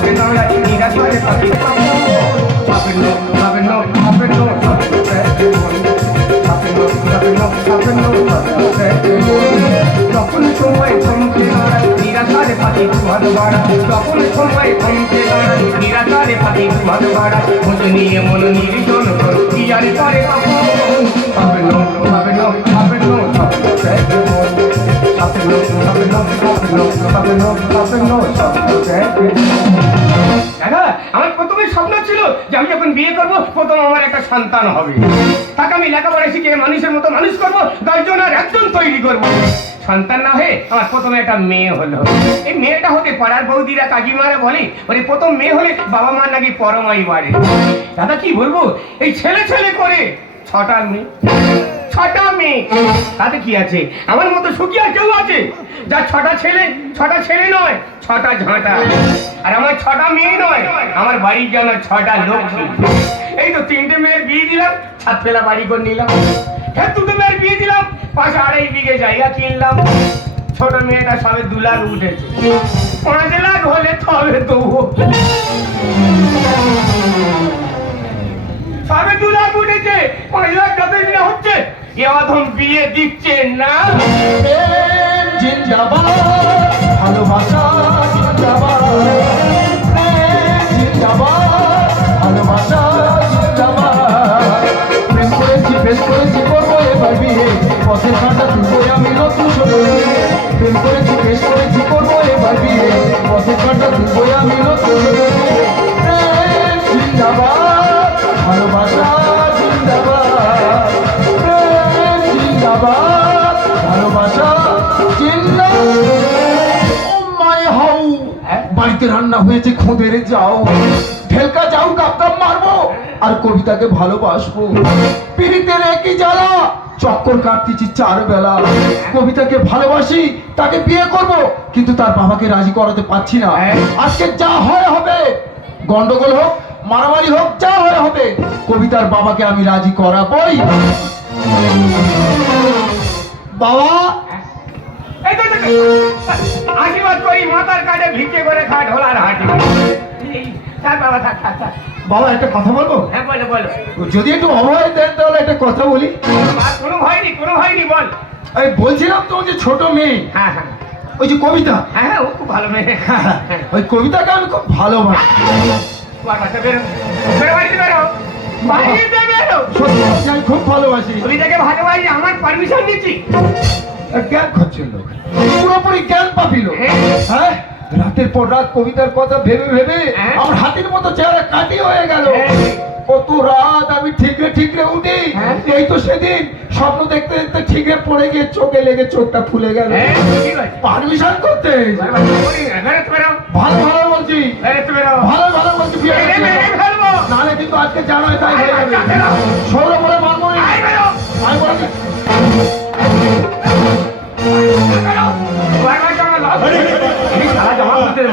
পঙ্কে দাঁড়ায় নিরাশারে পাখি সাফল্য সাফল্য সাফল্য যখন সময় থমকে দাঁড়ায় নিরাশারে পাখি ভালো বাড়া যখন সময় থমকে দাঁড়ায় নিরাশারে পাখি ভালো বাড়া খোঁজ নিয়ে মন নিরীক্ষণ করো কি আর করে কখন সাফল্য সাফল্য সাফল্য সাফল্য সাফল্য সাফল্য সাফল্য সাফল্য দাদা আমার প্রথমে স্বপ্ন ছিল যে আমি যখন বিয়ে করবো প্রথম আমার একটা সন্তান হবে তাকে আমি লেখাপড়া শিখে মানুষের মতো মানুষ করবো 10 জন আর 1 জন তৈরি করবো সন্তান না হয়ে আমার প্রথমে একটা মেয়ে হলো এই মেয়েটা হতে পাড়ার বৌদিরা কাকিমারা বলে মানে প্রথম মেয়ে হলে বাবা মা নাকি পরমাই বাড়ে দাদা কি বলবো এই ছেলে ছেলে করে 6টা মেয়ে 6টা মেয়ে তাতে কি আছে আমার মতো সুখী আর কেউ আছে যার 6টা ছেলে নয় 6টা ঝাঁটা আর আমার 6টা মেয়ে নয় আমার বাড়ির যেন 6টা লক্ষ্মী এই তো 3টে মেয়ের বিয়ে দিলাম 7 ফেলা বাড়ি করে নিলাম হ্যাঁ 2টে মেয়ের বিয়ে দিলাম 5.5 বিঘে জায়গা কিনলাম ছোট মেয়েটা সবে 2 লাখ উঠেছে 5 লাখ হলে তবে দেবো সবে 2 লাখ উঠেছে 5 লাখ যতই বিয়ে হচ্ছে এ অধম বিয়ে দিচ্ছে না জিন্দাবাদ ভালোবাসা জিন্দাবাদ জিন্দাবাদ ভালোবাসা জিন্দাবাদ প্রেম করেছি করবো এবার বিয়ে পথের কাঁটা তুলবো আমি নতুন প্রেম করেছি করবো এবার বিয়ে পথের কাঁটা তুলবো আমি নতুন জিন্দাবাদ ভালোবাসা জিন্দাবাদ জিন্দাবাদ ভালোবাসা বাড়িতে রান্না হয়েছে খোঁদের যাও ঢেলকা যাও কাপ কাপ মারবো আর কবিতাকে ভালোবাসবো পিড়িতের একই জ্বালা চক্কর কাটতেছি 4 বেলা কবিতাকে ভালোবাসি তাকে বিয়ে করব কিন্তু তার বাবাকে রাজি করাতে পারছি না আজকে যা হয় হবে গন্ডগোল হোক মারামারি হোক যা হয় হবে কবিতার বাবাকে আমি রাজি করাবই বাবা আশীর্বাদ করি মাতার কাছে ভিক্ষে করে খা ঢোলার হাঁটি বাবা থাক বাবা একটা কথা বলবো হ্যাঁ বলো বলো যদি একটু অভয় দেন তাহলে একটা কথা বলি কোনো হয়নি বল আমি বলছিলাম তো যে ছোট মেয়ে হ্যাঁ হ্যাঁ ওই যে কবিতা হ্যাঁ ও খুব ভালো মেয়ে ওই কবিতাকে আমি খুব ভালোবাসি আমি খুব ভালোবাসি কবিতাকে ভালোবাসি আমার পারমিশন দিচ্ছি জ্ঞান খাচ্ছেন লোক পুরোপুরি জ্ঞান পাপিল হ্যাঁ রাতের পর রাত কবিতার কথা ভেবে ভেবে আমার হাতের মতো চেহারা কাটি হয়ে গেল কত রাত আমি ঠিকরে উঠি এই তো সেদিন স্বপ্ন দেখতে দেখতে ঠিকরে পড়ে গিয়ে চোখে লেগে চোখটা ফুলে গেল পারমিশন করতে ভালো ভালো বলছি ভালো বলছি নাহলে কিন্তু আজকে জানাই তাই হয়ে যাবে সৌর বলে মানবো আমি বলছি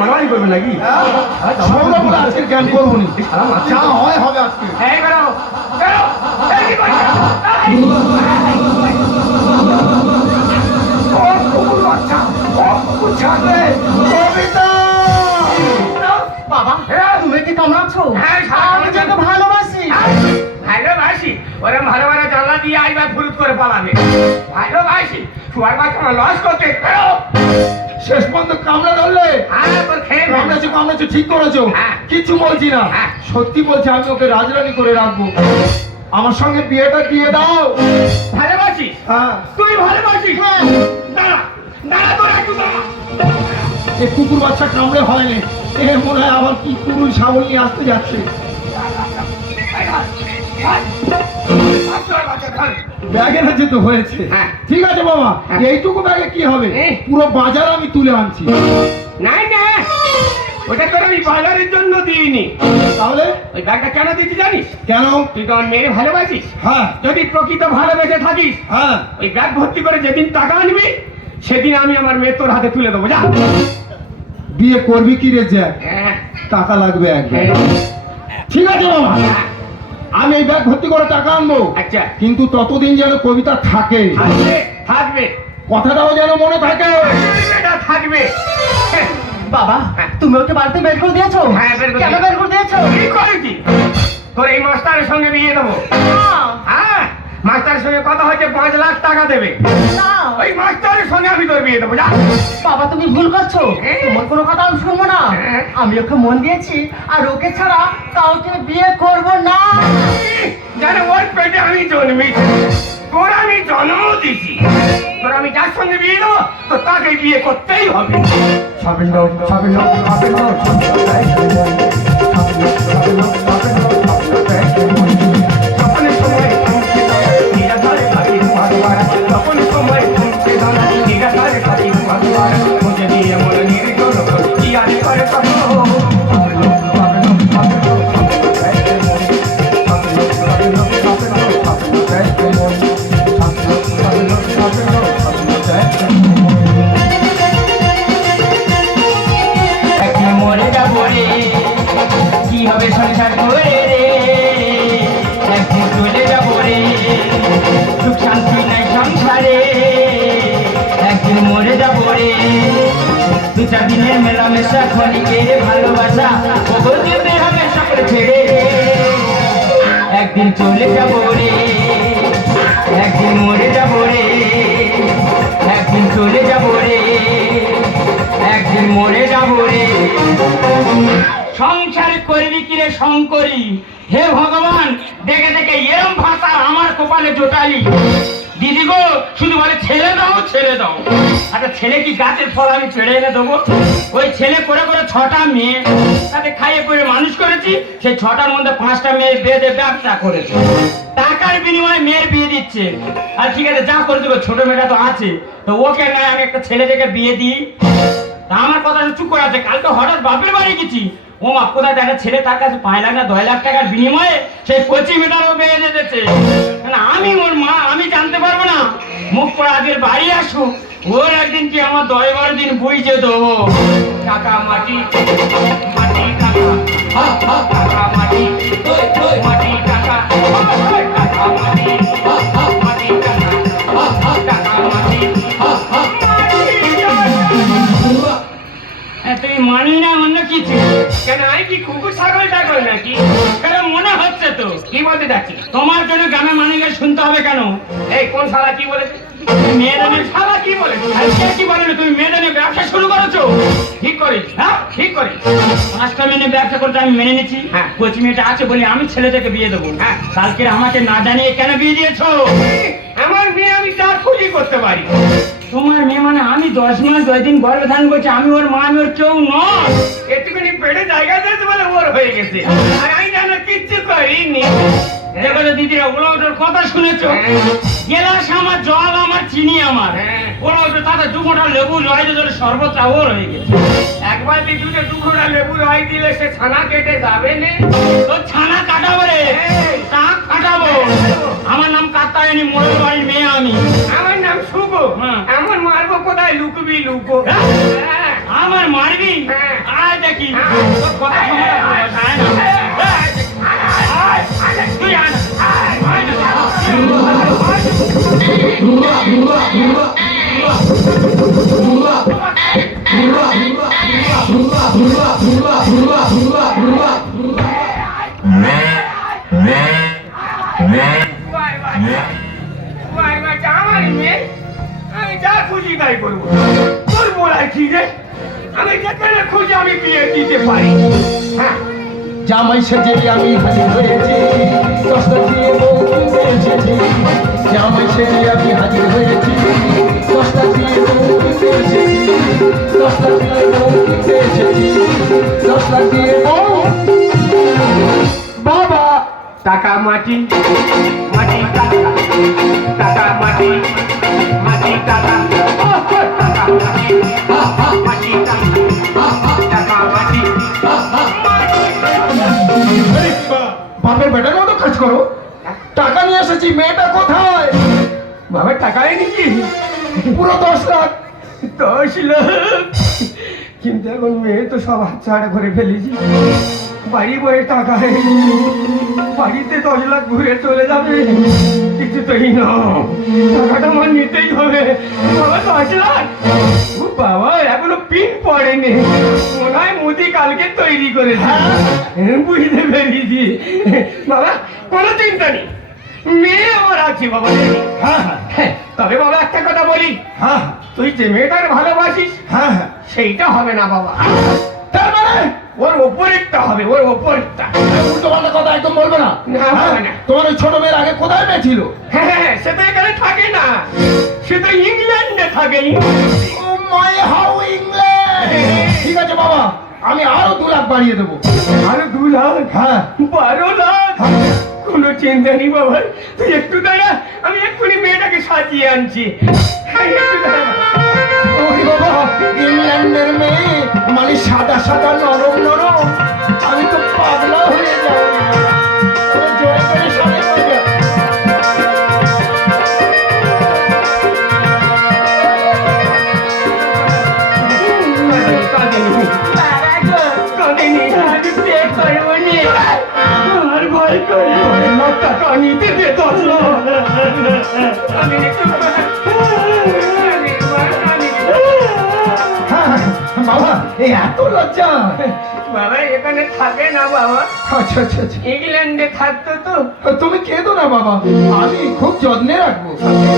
মারামারি করবে নাকি আজকে জ্ঞান করবো যা হয় হবে আজকে বাবা তুমি কি কামড়াচ্ছো আমি যাকে ভালোবাসি ওরা ভালো জানলা দিয়ে আইবার ফুরুত করে পালাবে ভালোবাসি তোমার বাচ্চা লস করতে শেষ পর্যন্ত কামড়া ধরলে কামড়াচ্ছি ঠিক করেছো কিছু বলছি না সত্যি বলছি আমি ওকে রাজরানী করে রাখবো আমার সঙ্গে বিয়েটা দিয়ে দাও ভালোবাসি হ্যাঁ তুমি ভালোবাসি দাঁড়া তোর একটু দাঁড়া এই কুকুর বাচ্চা কামড়ে হয়নি এ মনে হয় আবার কি কুকুর ছাগল নিয়ে আসতে যাচ্ছে ব্যাগে না যেতে হয়েছে ঠিক আছে বাবা এইটুকু ব্যাগে কি হবে পুরো বাজার আমি তুলে আনছি না ওটা তোর আমি বাজারের জন্য দিইনি তাহলে ওই ব্যাগটা কেন দিতে জানিস কেন তুই তো আমার মেয়ে ভালোবাসিস হ্যাঁ যদি প্রকৃত ভালোবেসে থাকিস হ্যাঁ ওই ব্যাগ ভর্তি করে যেদিন টাকা আনবি সেদিন আমি আমার মেয়ে তোর হাতে তুলে দেবো যা বিয়ে করবি কি রে জ্যাক টাকা লাগবে একবার ঠিক আছে বাবা আমি এই ব্যাগ ভর্তি করে টাকা আনবো আচ্ছা কিন্তু ততদিন যেন কবিতা থাকে থাকবে কথাটাও যেন মনে থাকে থাকবে বাবা হ্যাঁ। তুমি ওকে বাড়িতে বের করে দিয়েছো? হ্যাঁ, বের করে কেন দিয়েছি। বের করে দিয়েছো? কি করেছি তোর এই মাস্টারের সঙ্গে বিয়ে দেবো? না, হ্যাঁ, মাস্টারের সঙ্গে কথা হচ্ছে 5 লাখ টাকা দেবে। না। ওই মাস্টারের সঙ্গে আমি তোর বিয়ে দেবো, যা। বাবা তুমি ভুল করছো, হ্যাঁ। তোমার কোনো কথা আমি শুনবো না। হ্যাঁ। আমি ওকে মন দিয়েছি, আর ওকে ছাড়া কাউকে বিয়ে করব না। জানে ওর পেটে আমি জন্মেছি, তোর আমি জন্ম দিছি, তোর আমি যার সঙ্গে বিয়ে দেবো তো তাকে বিয়ে করতেই হবে। যখন সময় পৌঁছে দাও, নিরাধারে কাটিয়ে ভগবান। যখন সময় পৌঁছে দাও, নিরাধারে কাটিয়ে ভগবান। মুঝে দিয়ে মন নির্জন কি আর করে একদিন মরে যাবো রে, কি হবে সংসার করে রে। একদিন চলে যাবো রে, সুখ শান্তি নাই সংসারে। একদিন মরে যাবো রে, 2-4 দিনের মেলামেশা, ক্ষণিকের ভালোবাসা, ওগো যেতে হবে সকলে ছেড়ে। একদিন চলে যাবো রে, একদিন মরে যাবো রে, একদিন চলে যাবো রে, একদিন মরে যাবো রে। সংসার করবি কি রে শঙ্করী, হে ভগবান, দেখে দেখে এরম ভাষা আমার কপালে জোটালি। দিদি গো শুধু বলে ছেলে দাও ছেলে দাও। আচ্ছা ছেলে কি গাছের ফল আমি পেড়ে এনে দেবো? ওই ছেলে করে করে 6টা মেয়ে তাকে খাইয়ে পরে মানুষ করেছি, সেই 6টার মধ্যে 5টা মেয়ে বেঁধে ব্যবসা করেছে, টাকার বিনিময়ে মেয়ের বিয়ে দিচ্ছে। আর ঠিক আছে যা করে দেবো, ছোট মেয়েটা তো আছে, তো ওকে নয় আমি একটা ছেলে দেখে বিয়ে দিই। তা আমার কথা চুপ করে আছে। কালকে হঠাৎ বাপের বাড়ি গেছি, ও মা কোথায় দেখা ছেলে তার কাছে 5 লাখ না 10 লাখ টাকার বিনিময়ে সেই কচি মেয়েটারও বিয়ে দিয়েছে। আমি ওর মা, আমি জানতে পারবো না? মুখ করে আজকের বাড়ি আসুক, ওর একদিন কি আমার 10-12 দিন বুঝে দেবো। টাকা মাটি মাটি টাকা টাকা মাটি মাটি টাকা টাকা মাটি মাটি টাকা টাকা মাটি। তুই মানি না অন্য কিছু? কেন আমি কি কুকুর ছাগল টাগল নাকি? কেন মনে হচ্ছে তো? কি বলতে যাচ্ছি? তোমার জন্য গ্রামে মানুষের শুনতে হবে কেন? এই কোন শালা কি বলেছে? মেয়েদের শালা কি বলেছে? কি বলে তুমি মেয়েদের ব্যবসা শুরু করেছো? ঠিক করিস, হ্যাঁ ঠিক করিস। 5টা মেয়ে ব্যবসা করতে আমি মেনে নিচ্ছি, হ্যাঁ। কচি মেয়েটা আছে বলে আমি ছেলে থেকে বিয়ে দেবো। হ্যাঁ। কালকে আমাকে না জানিয়ে কেন বিয়ে দিয়েছো? আমার মেয়ে আমি যা খুশি করতে পারি। তোমার মেয়ে মানে আমি 10 মাস 10 দিন গর্ভে ধারণ করছি, আমি ওর মা, আমি ওর কেউ নয়। একটুখানি পেটে জায়গা দিতে বলে ওর হয়ে গেছে, আর আমি যেন কিচ্ছু করিনি। দেখো তো দিদিরা, ওগুলো ওর কথা শুনেছো? গেলাস আমার, জল আমার, চিনি আমার, হ্যাঁ। ওরা ওটা তাতে 2 মোটা লেবু লয় ধরে শরবতটা ওর হয়ে গেছে। একবার দুধে 2 ঘোড়া লেবু রয় দিলে সে ছানা কেটে যাবে না। তো ছানা কাটাবো রে, এই। টাক কাটাবো। আমার নাম কাত্তায়নি, মোড়ের বাড়ির মেয়ে আমি। আমার নাম শুভ। হ্যাঁ। এমন মারবো কোথায় লুকবি লুকো। হ্যাঁ? হ্যাঁ। আমার মারবি? হ্যাঁ। আয় দেখি হ্যাঁ। তোর কথা ক্ষমতা বলবো, আয় না। আয়, তুই আয় না। আয় না। আমার মেয়ে আমি যা খুশি তাই করবো। তোর বলার কি রে? আমি যেখানে খুশি আমি বিয়ে দিতে পারি। হ্যাঁ, জামাই সেজে আমি হাজির হয়েছি, 10টা দিয়ে বউ কিনতে এসেছি। জামাই সেজে আমি হাজির হয়েছি, 10টা দিয়ে বউ কিনতে এসেছি। 10টা দিয়ে বউ কিনতে এসেছি, 10টা দিয়ে বউ। বাবা টাকা মাটি মাটি টাকা টাকা মাটি মাটি টাকা টাকা মাটি মাটি টাকা মাটি। বাপের বেটার মতো কাজ করো, টাকা নিয়ে এসেছি, মেয়েটা কোথায়? বাবা টাকা এনেছি পুরো 10 লাখ। 10 লাখ কিন্তু এখন মেয়ে তো সব হাতছাড়া করে ফেলেছি। বাড়ি বয়ে টাকা বাড়িতে 10 লাখ ঘুরে চলে যাবে, কিছুতেই না, টাকাটা আমার নিতেই হবে। বাবা 10 লাখ, ও বাবা এখনো পিন পড়েনি, মনে হয় মুদি কালকে তৈরি করেছে। বুঝতে পেরেছি বাবা, কোনো চিন্তা নেই, মেয়ে আমার আছে বাবা। হ্যাঁ হ্যাঁ হ্যাঁ, তবে বাবা একটা কথা বলি, হ্যাঁ তুই যে মেয়েটার ভালোবাসিস হ্যাঁ হ্যাঁ। সেইটা হবে না বাবা, তার মানে ওর ওপরেরটা হবে, ওর ওপরেরটা। উল্টো পাল্টা কথা একদম বলবে না। না, বলবে না। তোমার ওই ছোট মেয়ের আগে কোথায় মেয়ে ছিল? হ্যাঁ, সে তো এখানে থাকে না, সে তো ইংল্যান্ডে থাকে। ও মাই হাউ ইংল্যান্ড। ঠিক আছে বাবা, আমি আরো 2 লাখ বাড়িয়ে দেবো। আরো 2 লাখ? হ্যাঁ 12 লাখ? কোনো চিন্তা নেই বাবা, তুই একটু দাঁড়া, আমি এক্ষুনি মেয়েটাকে সাজিয়ে আনছি। হ্যাঁ, একটু দাঁড়া। ওরে বাবা, ইংল্যান্ডের মেয়ে মানে সাদা সাদা নরম নরম, আমি তো পাগলা হয়ে যাবো। তবে জোরে করে সবাই বলবে। কাঁদেনি, কাঁদেনি, আমি বিয়ে করবো নি। আমার ভয় করে। 10 লাখ টাকা নিতে দে, 10 লাখ। কাঁদেনি, চুপ কর। কাঁদেনি, কাঁদেনি। হ্যাঁ, বাবা এই এত লজ্জা। বাবা এখানে থাকে না বাবা, আচ্ছা আচ্ছা আচ্ছা, ইংল্যান্ডে থাকতো তো। তুমি কেঁদো না বাবা, আমি খুব যত্নে রাখবো।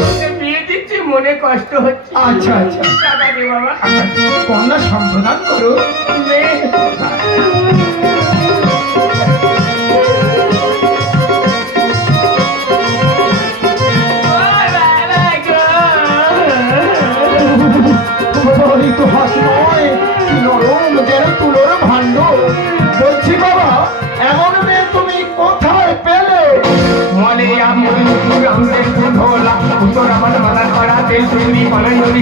ওকে বিয়ে দিচ্ছি, মনে কষ্ট হচ্ছে। আচ্ছা আচ্ছা, টাকা দে বাবা। কন্যা সম্প্রদান করো। মেয়ে। এই তো হাত নয়, কি নরম যেন তুলোর ভাণ্ড। বলছি বাবা, এমন মেয়ে তুমি কোথায় পেলে? মলে আমুল আমলে ঢোলা উত্তর আমার মালার পাড়া তেল চুরি পালন নদী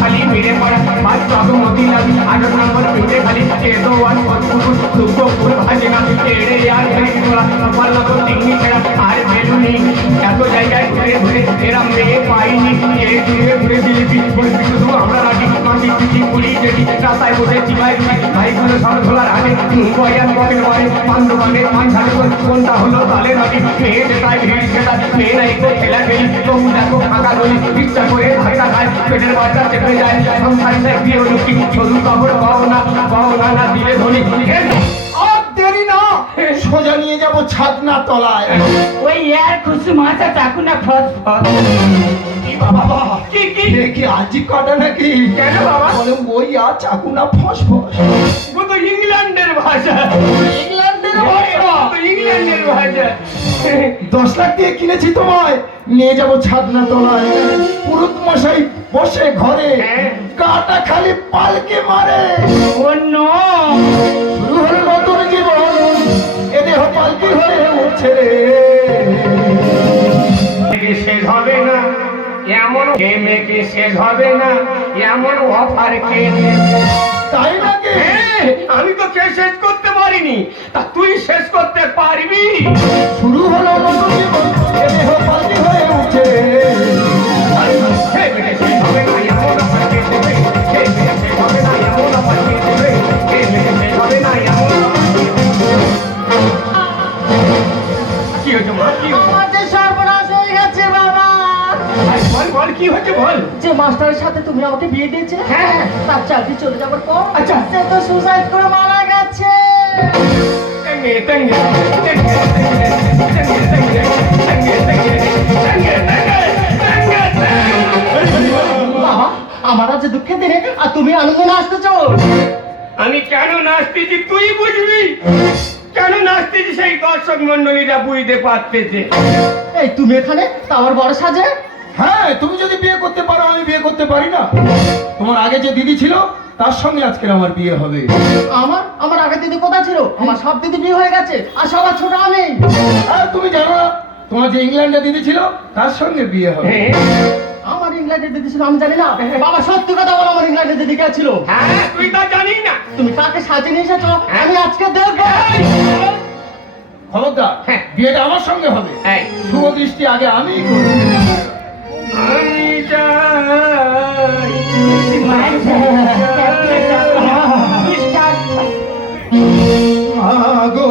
খালি মেরে পড়া মাছ চাদু মতি লাগি 8 নম্বর পিঠে খালি কেদো আর পথপুর দুর্গপুর ভাজে না এড়ে আর ভেঙে তোলা পাল্লা তো টিঙ্গি ছেড়া আর বেলুনি এত জায়গায় ঘুরে ঘুরে এরা মেয়ে পাইনি এ ঘুরে ঘুরে দিলিপি বলবি শুধু আমরা রাজি মাটি পিঠি পুলি যেটি রাস্তায় বসে চিবাই ভাইগুলো সব ধোলার আগে বয়ান পকেট বয়ে পান দোকানে পান ঝাড়ু কোনটা হলো তালে নাকি মেয়ে যেটাই ভিড় সেটা মেয়ে নাই তো খেলা খেলি তবু দেখো ফাঁকা গলি ইচ্ছা করে ধাক্কা খায় পেটের বাচ্চা চেপে যায় সংসারিতে বিয়ে লুকি শুধু খবর পাও না না দিলে ধনী আর দেরি না, সোজা নিয়ে যাবো ছাদনা তলায়। ওই এর খুশি মাথা চাকু না ফস ফস। বাবা কি এ কি আজি কাটা নাকি? কেন বাবা? বলে ওই আর চাকু না ফস ফস। ও তো ইংল্যান্ডের ভাষা, ইংল্যান্ডের ভাষা। তো ইংল্যান্ডের ভাষা। 10 লাখ দিয়ে কিনেছি তোমায়, নিয়ে যাবো ছাদনা তলায়। পুরুত মশাই বসে ঘরে, হ্যাঁ। কাটা খালি পালকে মারে। ও নো, শুরু হলো নতুন জীবন, এ দেহ পালকি হয়ে উঠছে রে। মেয়েকে শেষ হবে না এমন মেয়েকে শেষ হবে না এমন অফার কে দেবে? তাই নাকি? হ্যাঁ, আমি তো কে শেষ করতে পারিনি, তা তুই শেষ করতে পারবি? শুরু হলো নতুন জীবন, এ দেহ পালকি হয়ে উঠছে রে। সে মেয়ে শেষ হবে না এমন অফার কে দেবে? সে মেয়ে শেষ হবে না এমন অফার কে দেবে? সে মেয়ে শেষ হবে না এমন offer কে দেবে? কি হয়েছে মা, কি হয়েছে? আমাদের সর্বনাশ হয়ে গেছে বাবা। বল বল কি হয়েছে বল। যে মাস্টারের সাথে তুমি আমাকে বিয়ে দিয়েছিলে, হ্যাঁ। তার চাকরি চলে যাবার পর আচ্ছা। সে তো সুসাইড করে মারা গেছে। বাবা, আমার আজ দুঃখের দিনে আর তুমি আনন্দ না আসতেছ। আমি কেন নাচতেছি তুই বুঝবি, কেন নাচতেছি সেই দর্শক মন্ডলীরা বুঝতে পারতেছে। এই তুমি এখানে, তা আমার বড় সাজে। হ্যাঁ, তুমি যদি বিয়ে করতে পারো, আমি বিয়ে করতে পারি না? তোমার আগে যে দিদি ছিল তার সঙ্গে আজকের আমার বিয়ে হবে। আমার আগে দিদি কোথায় ছিল? আমার সব দিদি বিয়ে হয়ে গেছে, আর সবার ছোট আমি। আর তুমি জানো না, তোমার যে ইংল্যান্ডে দিদি ছিল তার সঙ্গে বিয়ে হবে। আমার ইংল্যান্ডের দিদি ছিল আমি জানি না। বাবা সত্যি কথা বলো, আমার ইংল্যান্ডের দিদি কে ছিল? হ্যাঁ তুই তা জানিস না। তুমি কাকে সাজিয়ে নিয়ে এসেছো আমি আজকে দেখবো। খবরদার, হ্যাঁ। বিয়েটা আমার সঙ্গে হবে। এই, শুভ দৃষ্টি আগে আমিই করব। আমি চাই মাগো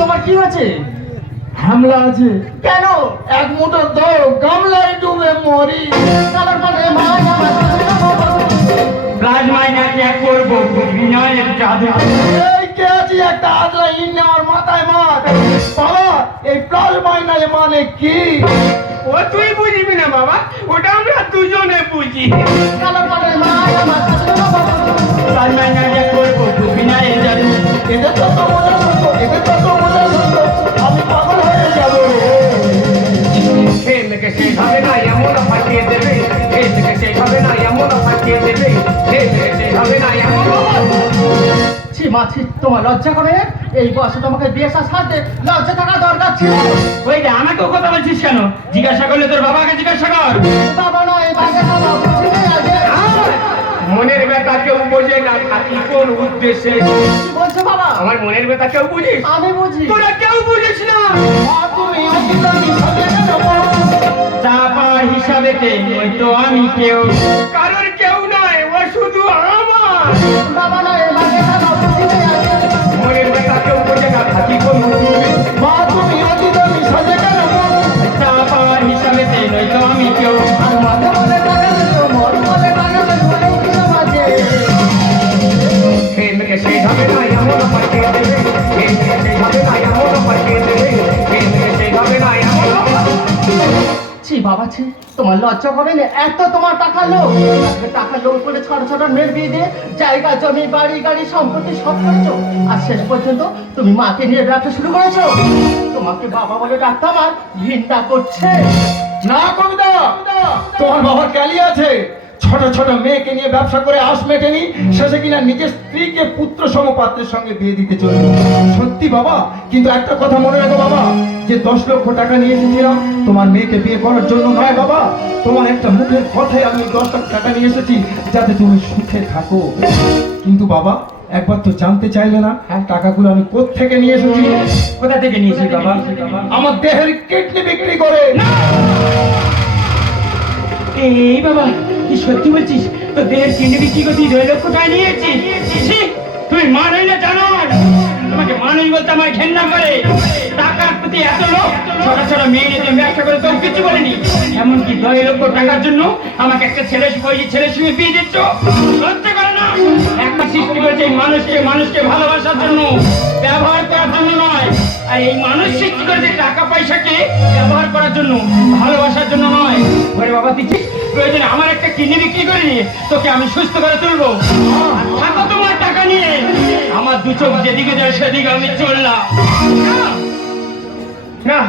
তোমার কি হয়েছে? হামলা আছে, কেন? এক মুঠো দাও, গামলায় ডুবে মরি। কালার পারে মায়া রাজ মাইনা ত্যাগ করবো বিনয়ের জাদু। এই কে আছি একটা আদলা ইন আমার মাথায় মার। বাবা এই প্লাস মাইনাস মানে কি? ও তুই বুঝবি না বাবা, ওটা আমরা দুজনে বুঝি। কালার পারে মায়া রাজ মাইনা ত্যাগ করবো বিনয়ের জাদু। এদের তত মজা শুনতো, এদের তত মজা শুনতো, আমি পাগল হয়ে যাবো। খেলকে শেষ হবে না এমন ফাটিয়ে দেবে, খেলকে শেষ হবে না এমন ফাটিয়ে দেবে, খেলকে শেষ হবে না এমন। ছি মাছি, তোমার লজ্জা করে? এই বয়সে তোমাকে বিয়ে সাথে লজ্জা থাকা দরকার ছিল। ওই রে আমাকেও কথা বলছিস কেন? জিজ্ঞাসা করলে তোর বাবাকে জিজ্ঞাসা কর। বাবা নয় বাগে বাবা বুঝিনি আগে। মনের ব্যথা কেউ বোঝে না, থাকি কোন উদ্দেশ্যে? কি বলছো বাবা? আমার মনের ব্যথা কেউ বুঝিস? আমি বুঝি। তোরা কেউ বুঝিস না। মা তুমি অজিতানি সাথে কেন মর? চাপা হিসাবেতে ওই তো আমি কেউ। কারোর কেউ নয়, ও শুধু আমার। বাবা নয় বাগে বাবা বুঝিনি আগে। মনের ব্যথা কেউ বোঝে না, থাকি কোন উদ্দেশ্যে? মা তুমি অজিতানি সাথে কেন মর? চাপা হিসাবেতে ওই তো আমি কেউ। আর মাঝে মাঝে টাকা দিল, মন বলে টাকা দিল, বলে উঠে মাঝে। খেলকে শেষ হবে না এমন ফাটিয়ে দেবে, খেলকে শেষ হবে না এমন ফাটিয়ে দেবে, খেলকে শেষ হবে না এমন। ছি বাবা ছি, তোমার লজ্জা করে না? এত তোমার টাকা লোক, আজকে টাকা লোক করে ছোট ছোট মেয়ের বিয়ে দিয়ে জায়গা জমি বাড়ি গাড়ি সম্পত্তি সব করেছো, আর শেষ পর্যন্ত তুমি মাকে নিয়ে ব্যবসা শুরু করেছো। তোমাকে বাবা বলে ডাকতাম আর ঘৃণা করছে। না কবিতা, তোমার বাবার ক্যালি আছে। ছোট ছোট মেয়েকে নিয়ে ব্যবসা করে আশ মেটেনি, শেষে কিনা নিজের স্ত্রীকে পুত্র সমপাত্রের সঙ্গে বিয়ে দিতে চলল। সত্যি বাবা, কিন্তু একটা কথা মনে রাখো বাবা, যে 10 লক্ষ টাকা নিয়ে এসেছিলাম তোমার মেয়েকে বিয়ে করার জন্য নয় বাবা। তোমার একটা মুখের কথায় আমি 10 লাখ টাকা নিয়ে এসেছি যাতে তুমি সুখে থাকো। কিন্তু বাবা একবার তো জানতে চাইলে না টাকাগুলো আমি কোত্থেকে নিয়ে এসেছি? কোথা থেকে নিয়েছিস বাবা? আমার দেহের কিডনি বিক্রি করে। এই বাবা, কি সত্যি বলছিস? তো দেহের কিনে বিক্রি করছি 2 লক্ষ টাকা নিয়েছিস? ছি, তুমি মানুষ না জানো? তোমাকে মানুষ বলতে আমার ঘেন্না করে। টাকার প্রতি এত লোক, ছোট ছোট মেয়ে নিয়ে তুমি ব্যবসা করে তো কিছু বলেনি। এমনকি 2 লক্ষ টাকার জন্য আমাকে একটা ছেলের সঙ্গে বিয়ে দিচ্ছ? লজ্জা করে না? একটা সৃষ্টি করেছে এই মানুষকে ভালোবাসার জন্য, ব্যবহার করার জন্য নয়। আর এই মানুষ সৃষ্টি করেছে টাকা পয়সাকে ব্যবহার করার জন্য, ভালোবাসার জন্য নয়। ওরে বাবা দিচ্ছি, প্রয়োজনে আমার একটা কিডনি বিক্রি করে নিয়ে তোকে আমি সুস্থ করে তুলবো। আর থাকো তোমার টাকা নিয়ে, আমার 2 চোখ যেদিকে যায় সেদিকে আমি চললাম। না,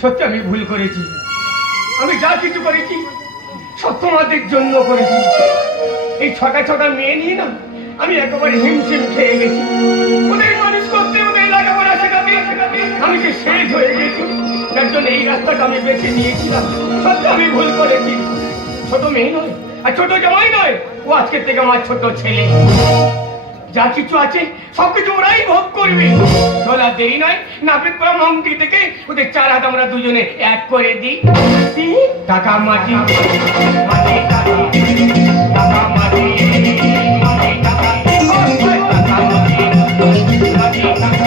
সত্যি আমি ভুল করেছি। আমি যা কিছু করেছি সব তোমাদের জন্য করেছি। এই ছটা ছটা মেয়ে নিয়ে না আমি একেবারে হিমশিম খেয়ে গেছি। ওদের মানুষ করতে, ওদের লেখাপড়া শেখাতে আমি যে শেষ হয়ে গেছি। তার জন্য এই রাস্তাটা আমি বেছে নিয়েছিলাম। সত্যি আমি ভুল করেছি। ছোট মেয়ে নয় আর ছোট জামাই নয়, ও আজকের থেকে আমার ছোট ছেলে। যা কিছু আছে সবকিছু ওরাই ভোগ করবে। চলা দেরি নয়, নাপিত পাড়া মামটি থেকে ওদের 4 হাত আমরা দুজনে এক করে দিই। টাকা মাটি, মাটি টাকা, টাকা মাটি, মাটি টাকা, টাকা মাটি, মাটি টাকা, টাকা মাটি, মাটি টাকা।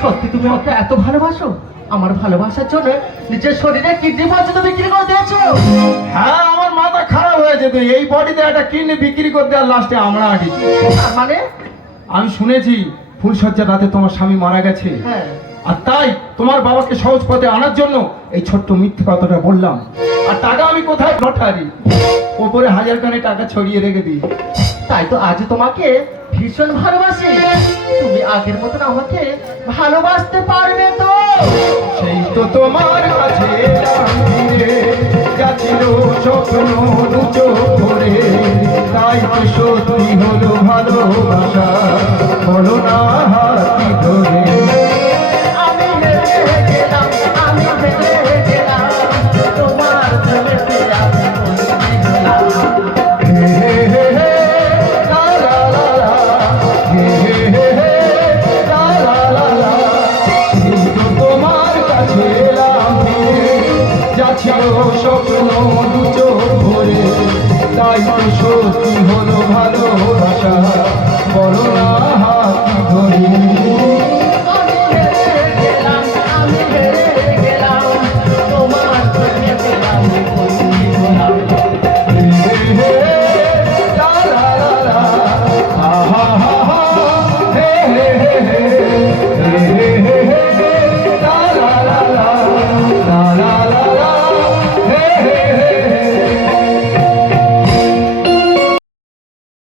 সত্যি তুমি আমাকে এত ভালোবাসো? আমার ভালোবাসার জন্য নিজের শরীরে কিডনি পর্যন্ত বিক্রি করে দিয়েছো? হ্যাঁ, আমার মাথা খারাপ হয়ে যেত এই বডিতে একটা কিডনি বিক্রি করতে, আর লাস্টে আমরা আটিছি। তার মানে? আমি শুনেছি ফুলসজ্জা রাতে তোমার স্বামী মারা গেছে, হ্যাঁ। আর তাই তোমার বাবাকে সহজ পথে আনার জন্য এই ছোট্ট মিথ্যে কথাটা বললাম। আর টাকা আমি কোথায় লটারি ওপরে 1000 খানে টাকা ছড়িয়ে রেখে দিই। তাই তো আজ তোমাকে ভীষণ ভালোবাসি। তুমি আগের মতন আমাকে ভালোবাসতে পারবে তো? সেই তো তোমার কাছে যাচ্ছিল স্বপ্ন দুচো করে, তাই তো সত্যি হলো ভালোবাসা, বলো না হাতি ধরে।